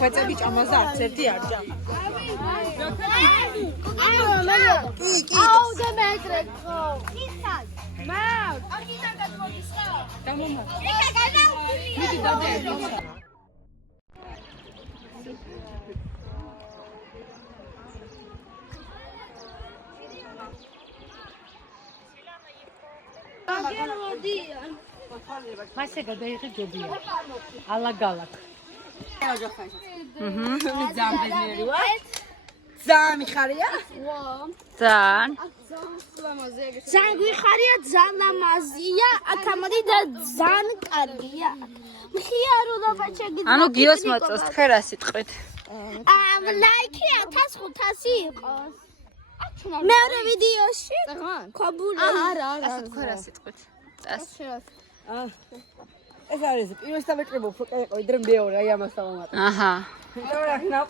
Хотя ჭამაზე არც ერთი არ ჭამ. აუ და მეტრე ხო. ისად. მაუ. აქიდან გადმოგისხა. დამომა. იქა გადავხი. მიდი დადე. მასე გადაიღე ჯობია. ალაგალაკ. ძამბენერი ვარ. ძამ მიხარია? ძალიან. ძალიან გვიხარია, ძალიან ლამაზია, აქამოდი და ძალიან კარგია. მხიარულობა შეგიძლია. ანუ გიოს მოწოს თქვენ რა სიტყვით? ლაიქი 1500 იყოს. მეორე ვიდეოში? ქობული. არა. ასე თქვენ რა სიტყვით? წას. ეს არის პირველ სამეტრებო ფოტო იყო, ვიდრე მეორე, აი ამას დავამატე. აჰა. რა ხნა?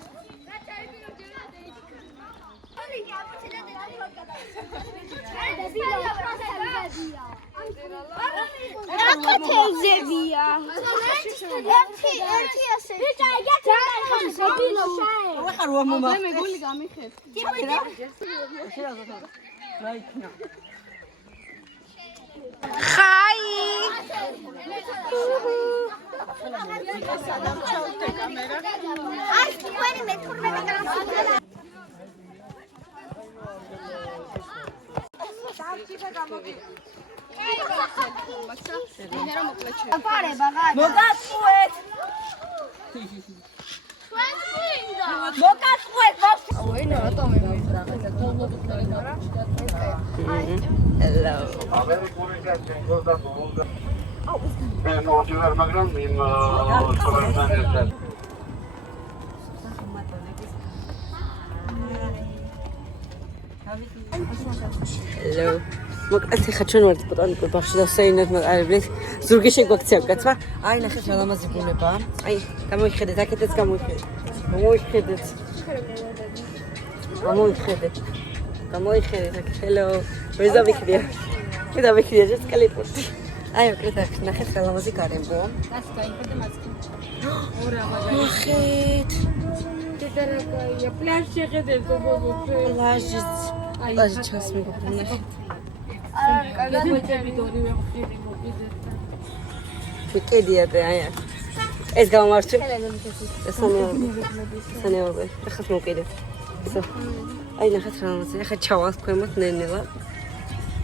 აკეთებია. ერთი ასე. ბიჭა, იგეთი ხანს ახლა რა მომა? მე გული გამიხეთ. ხაი. აი, თქვენი მე-15 გრამი. მოგაწყვეთ. მოგაწყვეთ. ვინ რატომ იმისრაღეთ? Hello. Hello. მოკაცი ხა ჩვენ ვართ ბოტანიკურ ბაღში და საინად მაგარებს ზურგი შეგვაქცია კაცმა. აი ნახეთ რა ლამაზი ბუნებაა. აი გამოიხედეთ აქეთაც გამოიხედეთ. გამოიხედეთ. აქ. Hello. ვეზავიქრია. ვეზავიქრია ეს კალიფორნია. აი აქეთ ნახეთ რა ლამაზი გარემოა. ასე გაიხედე მასკი. ორა ნახეთ. დედარაკაია, პლაჟ შეხედეთ გოგო. პლაჟი ჩას მეგობრებო. კარგად მოიწევი ორივე ხიდი მოგიდეთ. ვიკედია და აი ეს გამომართვი. სანეობე. ახლა მოვკიდე. აი ნახეთ რა ლამაზია. ახლა ჩავალ ქვემოთ ნენელა.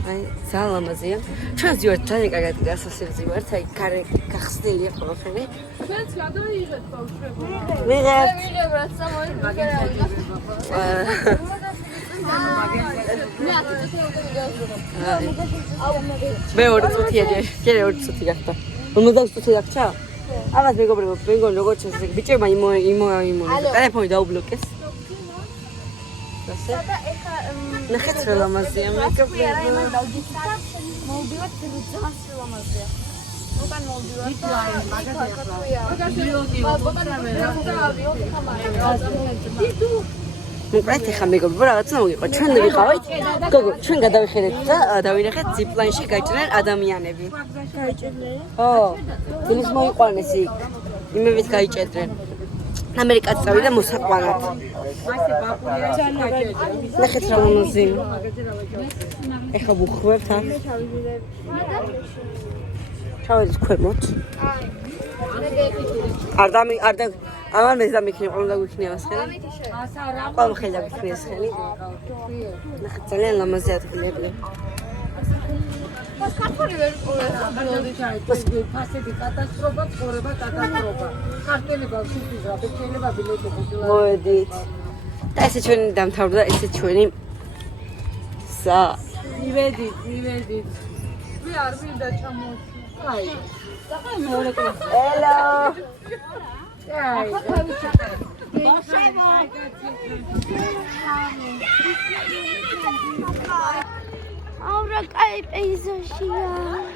აი, ძალიან ლამაზია. ჩვენ ვზივართ ძალიან კარგად გასასებ ვზივართ, აი, კარი გახსნილია ყველაფერი. ჩვენც გადაიღეთ ბავშვები. მიღებ. ვიღებ რაც მე 2 წუთია ჯერ 2 წუთი გახდა. 50 წუთი გახდა? ამას მეგობრებო, მეგონი როგორც ეს ბიჭებმა იმო ტელეფონი დაუბლოკეს. ასე? ნახეთ რა ლამაზია მეგობრებო. მოვდივართ ძალიან ლამაზია. უკან მოვდივართ. მოკლედ ახლა მეგობრებო რაღაცა მოგიყვა. ჩვენ ვიყავით. გოგო, ჩვენ გადავიხედეთ და დავინახეთ ზიპლაინში გაჭრნენ ადამიანები. გაიჭერდნენ? ო, დილის მოიყვანეს იქ. იმებით გაიჭედრენ. ამერიკაც წავიდა მოსაყვანად. ნახეთ რა ლამაზია. ეხლა ვუხვევთ აქ. ჩავედის ქვემოთ. ამან მე დამიქნია, ყველა დაგვიქნია ხელი. ყველა ხელი დაგვიქნია ხელი. ნახეთ ძალიან ლამაზი ადგილები. ქართული ვერ ყოლეს ფასები კატასტროფა, ცხოვრება კატასტროფა. ქართული ბავშვების რაბეჭენება ბილეთი ხუთი. მოდით. და ესე ჩვენი დამთავრდა, ესე ჩვენი მივედით. მე არ მინდა ჩამოვში. აი. საყაი მეორე კლასი. ელო. აი. აურა კაი პეიზაჟია.